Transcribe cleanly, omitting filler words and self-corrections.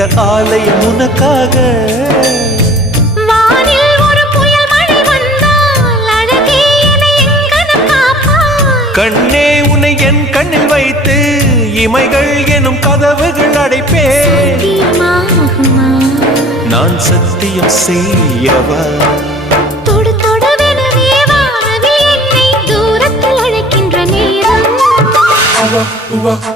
இந்த ஆலயம் உனக்காக. வானில் ஒரு புயல் மழை வந்தால் அழகே என்னை எங்கனம் காப்பாய். கண்ணே உன்னை என் கண்ணில் வைத்து இமைகள் எனும் கதவுகள் அடைப்பேன். சத்தியமாகுமா? நான் சத்தியம் செய்யவா? தொடு தொடுவெனவே வானவில் என்னை தூரத்தில் அழைக்கின்ற நேரம். Uva,